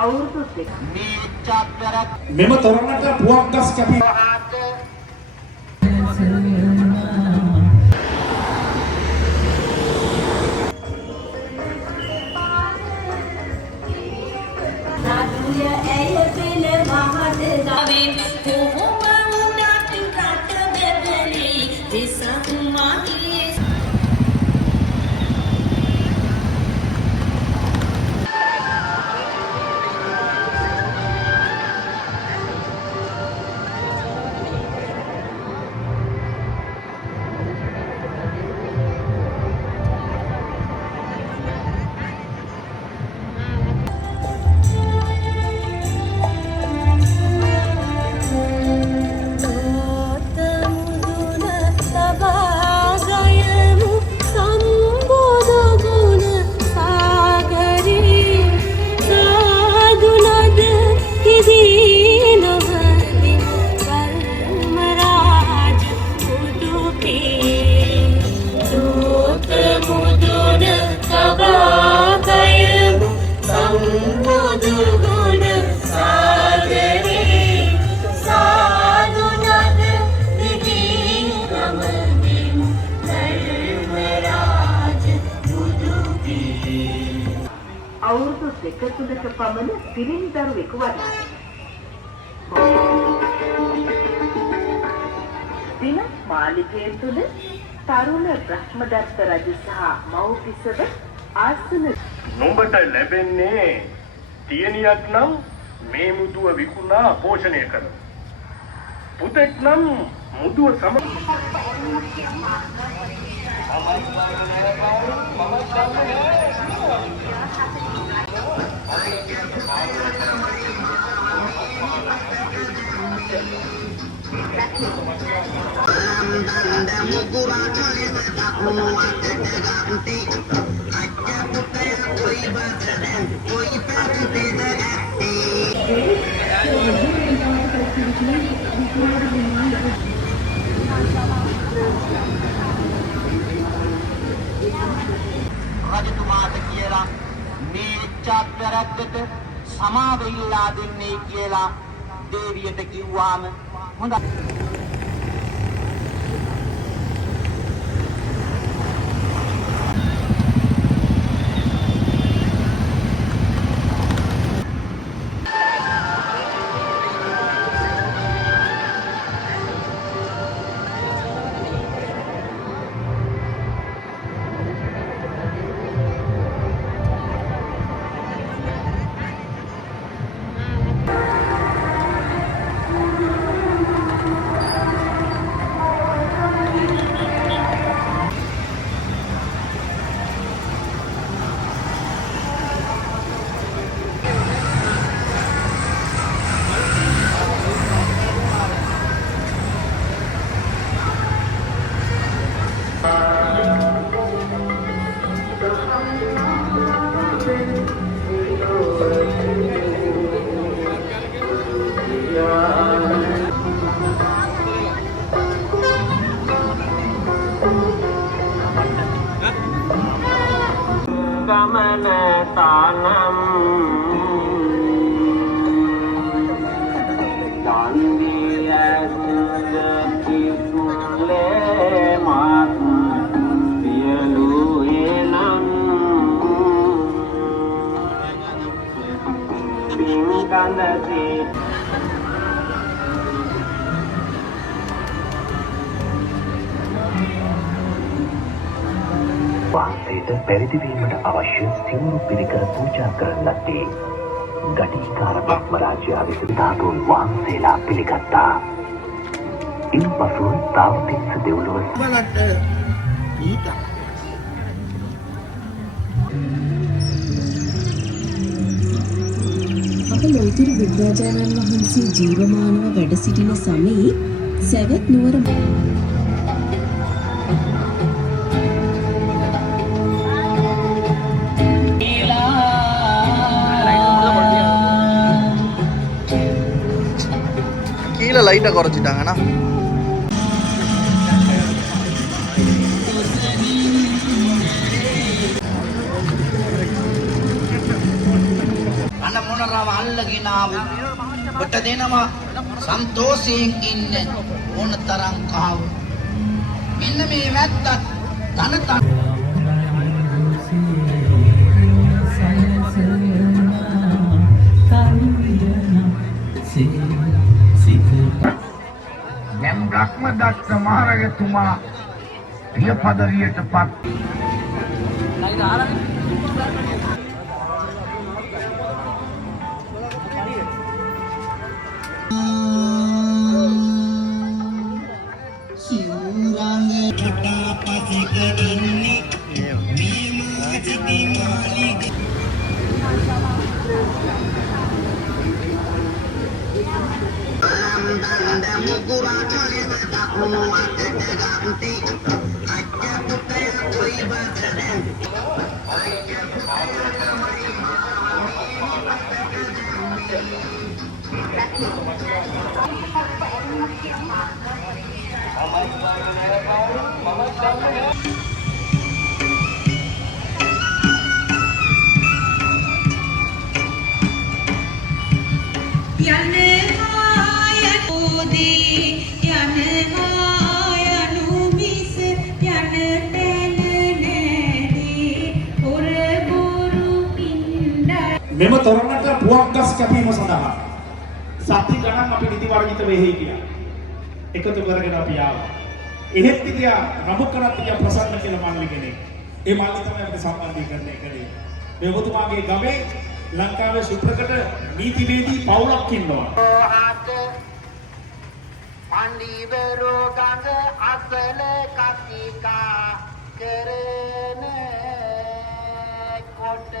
අවුරුදු දෙක මෙම තොරණට පුවක් ගස් කැපී අවුරුදු දෙක තුනක පමණ පිරිමි දරුවෙකු වඩා දින මාලිගය තුළ තරුණ බ්‍රහ්මදත්ත රජු සහ මව්පිසව ආසන නුඹට ලැබෙන්නේ තියනියක් නම් මේ මුදුව විකුණා පෝෂණය කර පුතෙක් නම් මුදුව සම රජතුමාට කියලා මේ චාත්‍රාත්කට සමාව ඉල්ලා දෙන්නේ කියලා දේවියට කිව්වාම හොඳයි. ගමන තානම් වහන්සේට පැවිදිවීමට අවශ්‍ය සිවුරු පිළිකර පූජා කරන ලද්දේ ගටිකාර බ්‍රහ්ම රාජයා විසින් ධාතුන් වහන්සේලා පිළිගත්තා. ඉන්පසු තාවතිස්ස දෙව්ලොව අප ලෞතර බුදුරජාණන් වහන්සේ ජීවමානව වැඩ සිටින සමයේ සැවැත් නුවර கீழே லைட்டை குறைச்சிட்டாங்கண்ணா. අන්න මොනරව අල්ලගෙන ආවොත් ඔබට දෙනවා සන්තෝෂයෙන් ඉන්න ඕන තරම් කාව. මෙන්න මේ වැත්තත් ධනතන දැන් බ්‍රහ්මදත්ත මහරජතුමා පිය පදවියටපත් මෙම තොරණට පුවක් ගස් කැපීම සඳහා සති ගණන් අපි නිදි වර්ගිත වෙහි කියලා එකතු කරගෙන අපි ආවා. එහෙත් ඉතියා රමුකරත් ඉතියා ප්‍රසන්න කියලා මල්ලි කෙනෙක්. ඒ මල්ලි තමයි අපිට සම්බන්ධීකරණය කළේ. මේ ඔබතුමාගේ ගමේ ලංකාවේ සුප්‍රකට නීතිවේදී පවුලක් ඉන්නවා. පණ්ඩිවරෝ ගඟ අසල කතිකා කරන කොට